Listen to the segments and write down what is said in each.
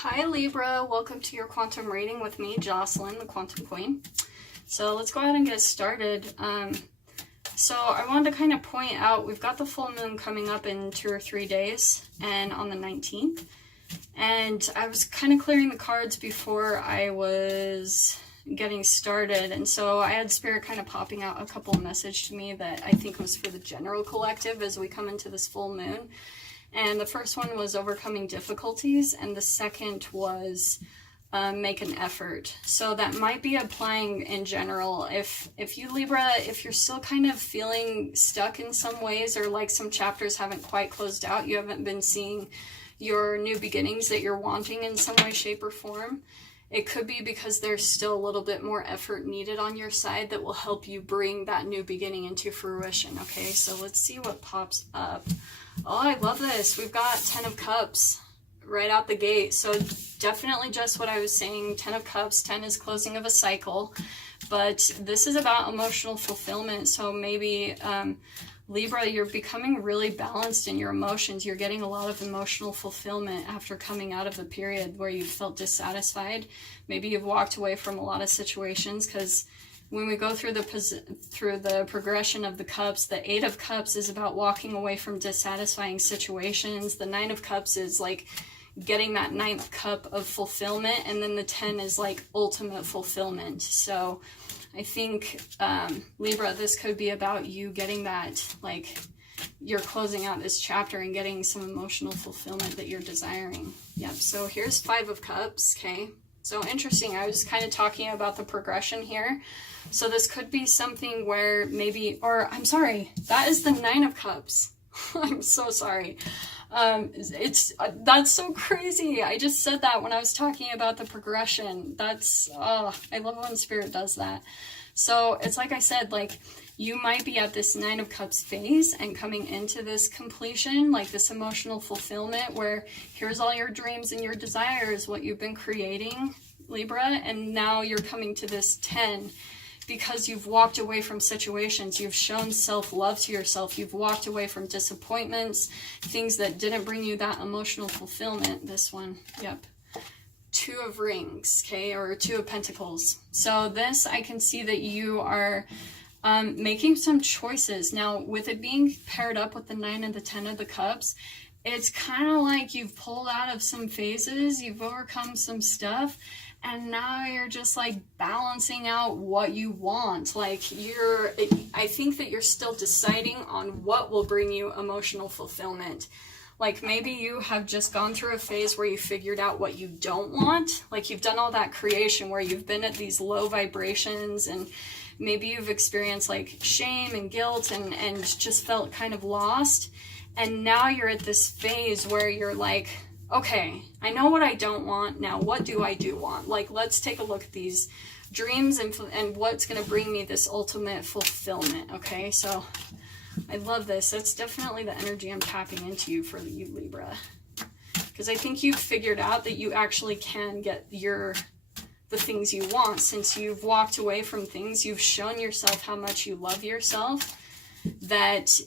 Hi Libra, welcome to your quantum reading with me, Jocelyn, the Quantum Queen. So let's go ahead and get started. So I wanted to kind of point out, we've got the full moon coming up in 2 or 3 days, and on the 19th. And I was kind of clearing the cards before I was getting started, and so I had Spirit kind of popping out a couple of messages to me that I think was for the general collective as we come into this full moon. And the first one was overcoming difficulties, and the second was make an effort. So that might be applying in general. If you Libra, if you're still kind of feeling stuck in some ways, or like some chapters haven't quite closed out, you haven't been seeing your new beginnings that you're wanting in some way, shape, or form, it could be because there's still a little bit more effort needed on your side that will help you bring that new beginning into fruition. Okay, so let's see what pops up. Oh, I love this. We've got 10 of Cups right out the gate. So definitely just what I was saying, 10 of Cups, 10 is closing of a cycle, but this is about emotional fulfillment. So maybe Libra, you're becoming really balanced in your emotions. You're getting a lot of emotional fulfillment after coming out of a period where you felt dissatisfied. Maybe you've walked away from a lot of situations, because when we go through the progression of the cups, the 8 of Cups is about walking away from dissatisfying situations. The 9 of Cups is like getting that 9th cup of fulfillment, and then the 10 is like ultimate fulfillment. So I think Libra, this could be about you getting that, like you're closing out this chapter and getting some emotional fulfillment that you're desiring. Yep. So here's 5 of Cups. Okay. So interesting. I was kind of talking about the progression here. So this could be something where maybe, or I'm sorry, that is the 9 of Cups. I'm so sorry. That's so crazy. I just said that when I was talking about the progression. That's, I love when Spirit does that. So it's like I said, like you might be at this 9 of Cups phase and coming into this completion, like this emotional fulfillment where here's all your dreams and your desires, what you've been creating, Libra, and now you're coming to this 10 because you've walked away from situations, you've shown self-love to yourself, you've walked away from disappointments, things that didn't bring you that emotional fulfillment. This one, yep. 2 of Rings, okay, or 2 of Pentacles. So this, I can see that you are making some choices. Now, with it being paired up with the 9 and the 10 of the Cups, it's kind of like you've pulled out of some phases, you've overcome some stuff, and now you're just like balancing out what you want. Like I think that you're still deciding on what will bring you emotional fulfillment. Like maybe you have just gone through a phase where you figured out what you don't want. Like you've done all that creation where you've been at these low vibrations, and maybe you've experienced like shame and guilt and just felt kind of lost. And now you're at this phase where you're like, okay, I know what I don't want. Now, what do I do want? Like, let's take a look at these dreams and what's going to bring me this ultimate fulfillment. Okay, so I love this. That's definitely the energy I'm tapping into you for you, Libra. Because I think you've figured out that you actually can get the things you want. Since you've walked away from things, you've shown yourself how much you love yourself, that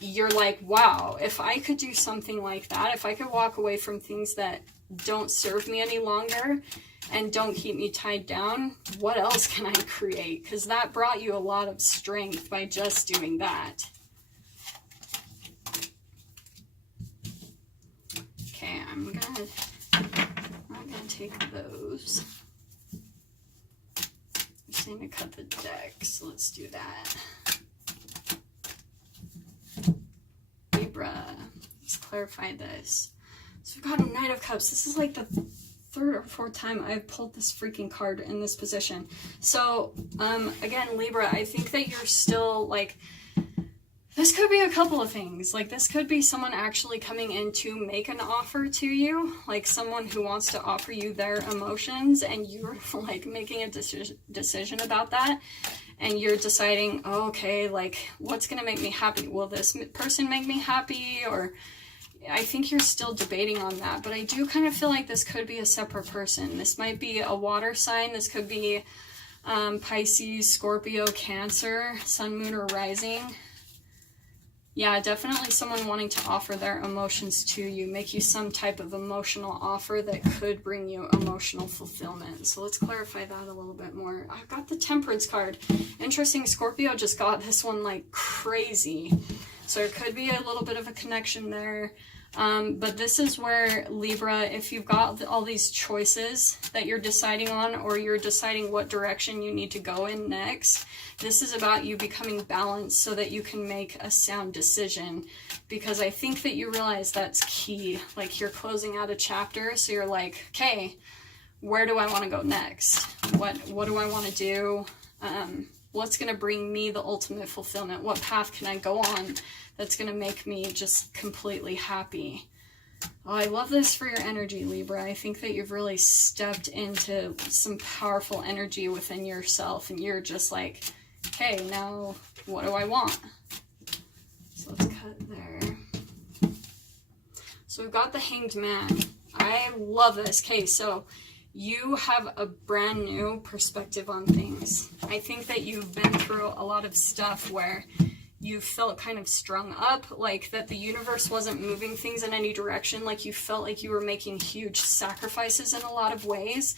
you're like, wow, if I could do something like that, if I could walk away from things that don't serve me any longer and don't keep me tied down, what else can I create? Because that brought you a lot of strength by just doing that. Okay, I'm gonna take those. I'm just gonna cut the deck, so let's do that. Libra, let's clarify this. So we've got a Knight of Cups. This is like the 3rd or 4th time I've pulled this freaking card in this position. So again, Libra, I think that you're still like, this could be a couple of things. Like this could be someone actually coming in to make an offer to you, like someone who wants to offer you their emotions, and you're like making a decision about that. And you're deciding, oh, okay, like, what's going to make me happy? Will this person make me happy? Or I think you're still debating on that. But I do kind of feel like this could be a separate person. This might be a water sign. This could be Pisces, Scorpio, Cancer, Sun, Moon, or Rising. Yeah, definitely someone wanting to offer their emotions to you, make you some type of emotional offer that could bring you emotional fulfillment. So let's clarify that a little bit more. I've got the Temperance card. Interesting, Scorpio just got this one like crazy. So there could be a little bit of a connection there. But this is where, Libra, if you've got all these choices that you're deciding on, or you're deciding what direction you need to go in next, this is about you becoming balanced so that you can make a sound decision. Because I think that you realize that's key. Like, you're closing out a chapter, so you're like, okay, where do I want to go next? What do I want to do? What's going to bring me the ultimate fulfillment? What path can I go on that's going to make me just completely happy? Oh, I love this for your energy, Libra. I think that you've really stepped into some powerful energy within yourself, and you're just like, okay, now what do I want? So let's cut there. So we've got the Hanged Man. I love this. Okay, so you have a brand new perspective on things. I think that you've been through a lot of stuff where you felt kind of strung up, like that the universe wasn't moving things in any direction, like you felt like you were making huge sacrifices in a lot of ways,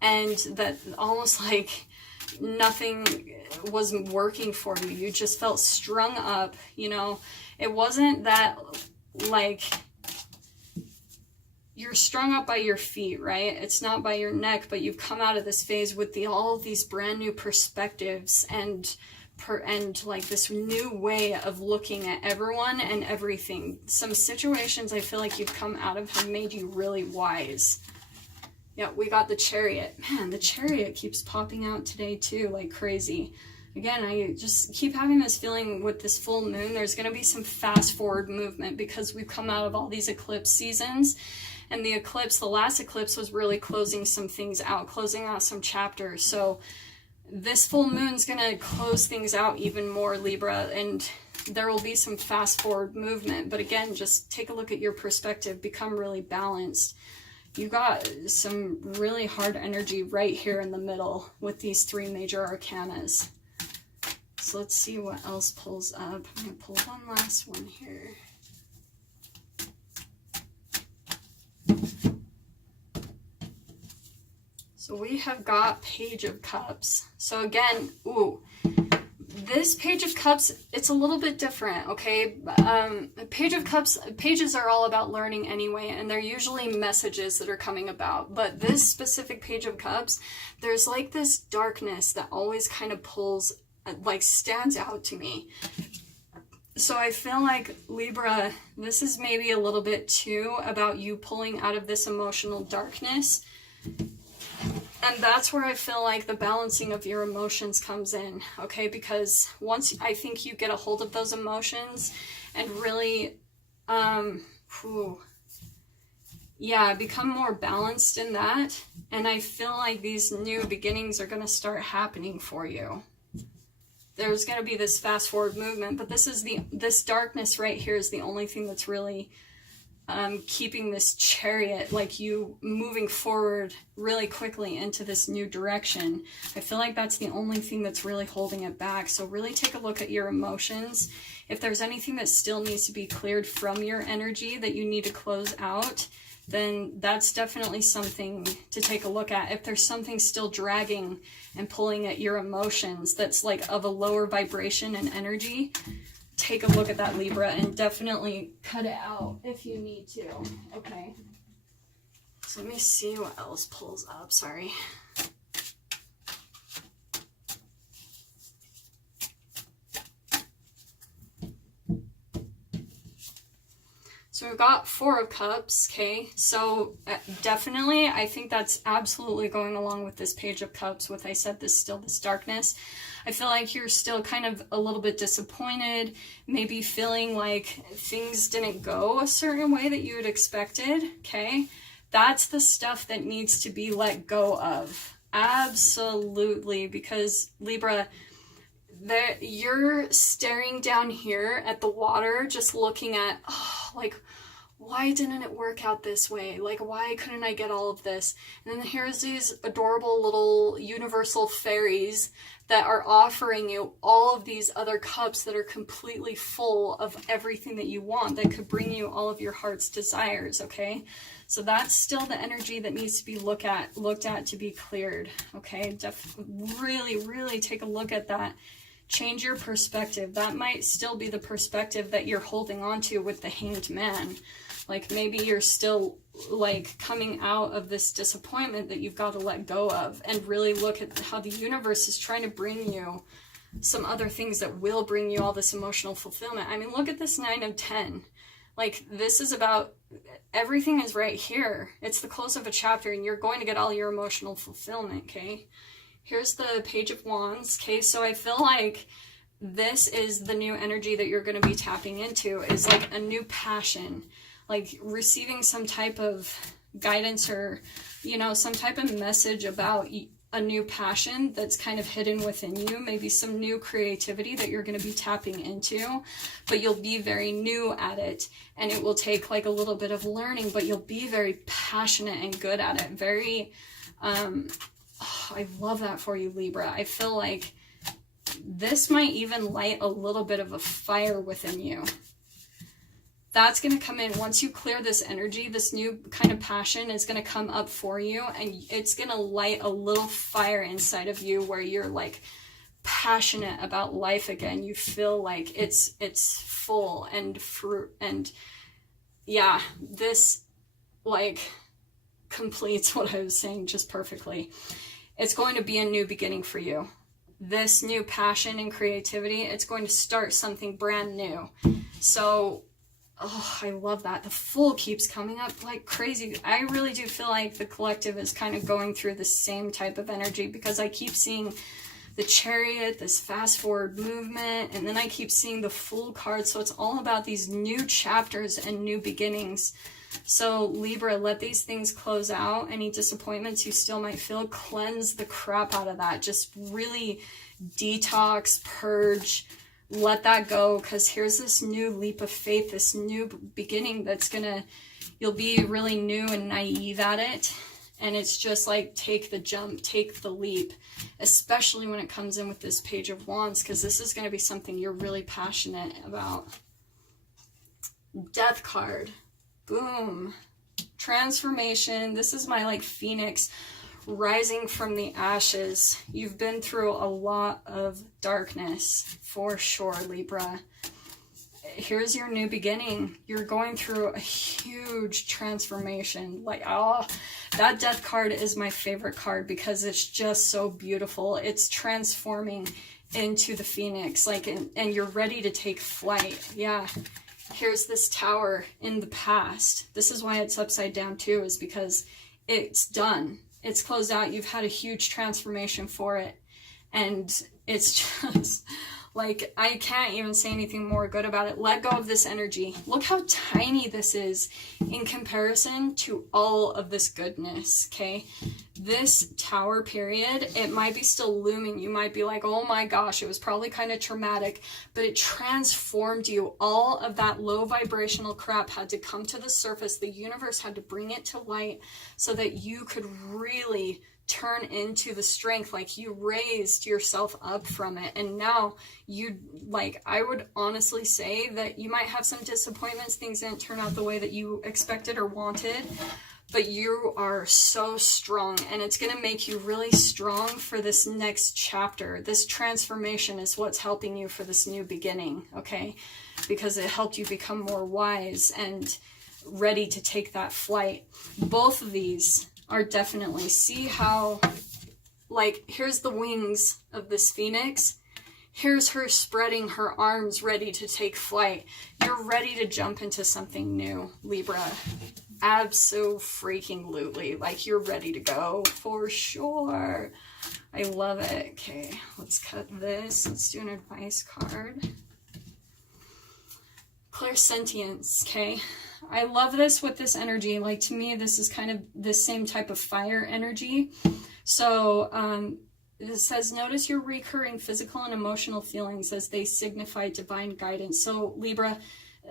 and that almost like nothing was working for you. You just felt strung up, you know. It wasn't that, like, you're strung up by your feet, right? It's not by your neck, but you've come out of this phase with all of these brand new perspectives and like this new way of looking at everyone and everything. Some situations I feel like you've come out of have made you really wise. Yeah, we got the Chariot. Man, the Chariot keeps popping out today too, like crazy. Again, I just keep having this feeling with this full moon, there's going to be some fast forward movement because we've come out of all these eclipse seasons. And the eclipse, the last eclipse, was really closing some things out, closing out some chapters. So this full moon's going to close things out even more, Libra, and there will be some fast forward movement. But again, just take a look at your perspective, become really balanced. You got some really hard energy right here in the middle with these three major arcanas. So let's see what else pulls up. I'm going to pull one last one here. So we have got Page of Cups. So again, this Page of Cups, it's a little bit different, okay? Page of Cups, pages are all about learning anyway, and they're usually messages that are coming about. But this specific Page of Cups, there's like this darkness that always kind of pulls, like stands out to me. So I feel like, Libra, this is maybe a little bit too about you pulling out of this emotional darkness. And that's where I feel like the balancing of your emotions comes in, okay? Because once I think you get a hold of those emotions and really, become more balanced in that. And I feel like these new beginnings are going to start happening for you. There's going to be this fast forward movement, but this darkness right here is the only thing that's really keeping this Chariot, like you moving forward really quickly into this new direction. I feel like that's the only thing that's really holding it back. So really take a look at your emotions. If there's anything that still needs to be cleared from your energy that you need to close out, then that's definitely something to take a look at. If there's something still dragging and pulling at your emotions that's like of a lower vibration and energy, take a look at that, Libra, and definitely cut it out if you need to. Okay. So let me see what else pulls up. Sorry. So we've got Four of Cups, okay? So definitely, I think that's absolutely going along with this Page of Cups, with I said this darkness. I feel like you're still kind of a little bit disappointed, maybe feeling like things didn't go a certain way that you had expected, okay? That's the stuff that needs to be let go of. Absolutely, because Libra, you're staring down here at the water, just looking at, like, why didn't it work out this way? Like, why couldn't I get all of this? And then here's these adorable little universal fairies that are offering you all of these other cups that are completely full of everything that you want, that could bring you all of your heart's desires, okay? So that's still the energy that needs to be looked at to be cleared, okay? Really take a look at that. Change your perspective. That might still be the perspective that you're holding on to with the Hanged Man. Like, maybe you're still like coming out of this disappointment that you've got to let go of, and really look at how the universe is trying to bring you some other things that will bring you all this emotional fulfillment. I mean, look at this 9 of 10. Like, this is about, everything is right here. It's the close of a chapter, and you're going to get all your emotional fulfillment, okay? Here's the Page of Wands, okay? So I feel like this is the new energy that you're going to be tapping into, is like a new passion, like receiving some type of guidance, or, you know, some type of message about a new passion that's kind of hidden within you, maybe some new creativity that you're going to be tapping into, but you'll be very new at it, and it will take like a little bit of learning, but you'll be very passionate and good at it. Very, I love that for you, Libra. I feel like this might even light a little bit of a fire within you. That's going to come in once you clear this energy. This new kind of passion is going to come up for you, and it's going to light a little fire inside of you where you're like passionate about life again. You feel like it's full and fruit, and yeah, this like completes what I was saying just perfectly. It's going to be a new beginning for you. This new passion and creativity, it's going to start something brand new. So oh, I love that. The Fool keeps coming up like crazy. I really do feel like the collective is kind of going through the same type of energy, because I keep seeing the Chariot, this fast forward movement, and then I keep seeing the Fool card. So it's all about these new chapters and new beginnings. So Libra, let these things close out. Any disappointments you still might feel, cleanse the crap out of that. Just really detox, purge, let that go, because here's this new leap of faith, this new beginning that's gonna, you'll be really new and naive at it, and it's just like, take the jump, take the leap, especially when it comes in with this Page of Wands, because this is going to be something you're really passionate about. Death card, boom, transformation. This is my like Phoenix rising from the ashes. You've been through a lot of darkness for sure, Libra. Here's your new beginning. You're going through a huge transformation. Like, oh, that Death card is my favorite card because it's just so beautiful. It's transforming into the Phoenix, like, and you're ready to take flight. Yeah. Here's this Tower in the past. This is why it's upside down too, is because it's done. It's closed out. You've had a huge transformation for it. And it's just like, I can't even say anything more good about it. Let go of this energy. Look how tiny this is in comparison to all of this goodness, okay? This Tower period, it might be still looming. You might be like, oh my gosh, it was probably kind of traumatic, but it transformed you. All of that low vibrational crap had to come to the surface. The universe had to bring it to light so that you could really turn into the strength, like you raised yourself up from it. And now you, like, I would honestly say that you might have some disappointments. Things didn't turn out the way that you expected or wanted, but you are so strong, and it's going to make you really strong for this next chapter. This transformation is what's helping you for this new beginning, okay? Because it helped you become more wise and ready to take that flight. Both of these are definitely, see how, like, here's the wings of this Phoenix. Here's her spreading her arms ready to take flight. You're ready to jump into something new, Libra. Abso-freaking-lutely. Like, you're ready to go for sure. I love it. Okay, let's cut this. Let's do an advice card. Clairsentience, okay? I love this with this energy. Like, to me, this is kind of the same type of fire energy. So, it says, notice your recurring physical and emotional feelings as they signify divine guidance. So, Libra,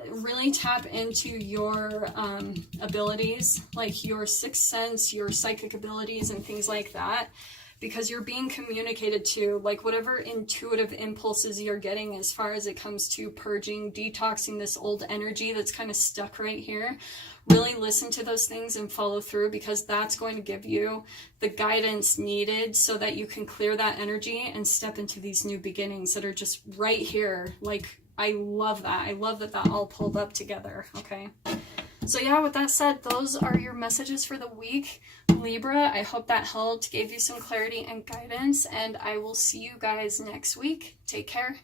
really tap into your abilities, like your sixth sense, your psychic abilities and things like that, because you're being communicated to, like whatever intuitive impulses you're getting as far as it comes to purging, detoxing this old energy that's kind of stuck right here. Really listen to those things and follow through, because that's going to give you the guidance needed so that you can clear that energy and step into these new beginnings that are just right here. Like, I love that. I love that that all pulled up together. Okay. So yeah, with that said, those are your messages for the week, Libra. I hope that helped, gave you some clarity and guidance, and I will see you guys next week. Take care.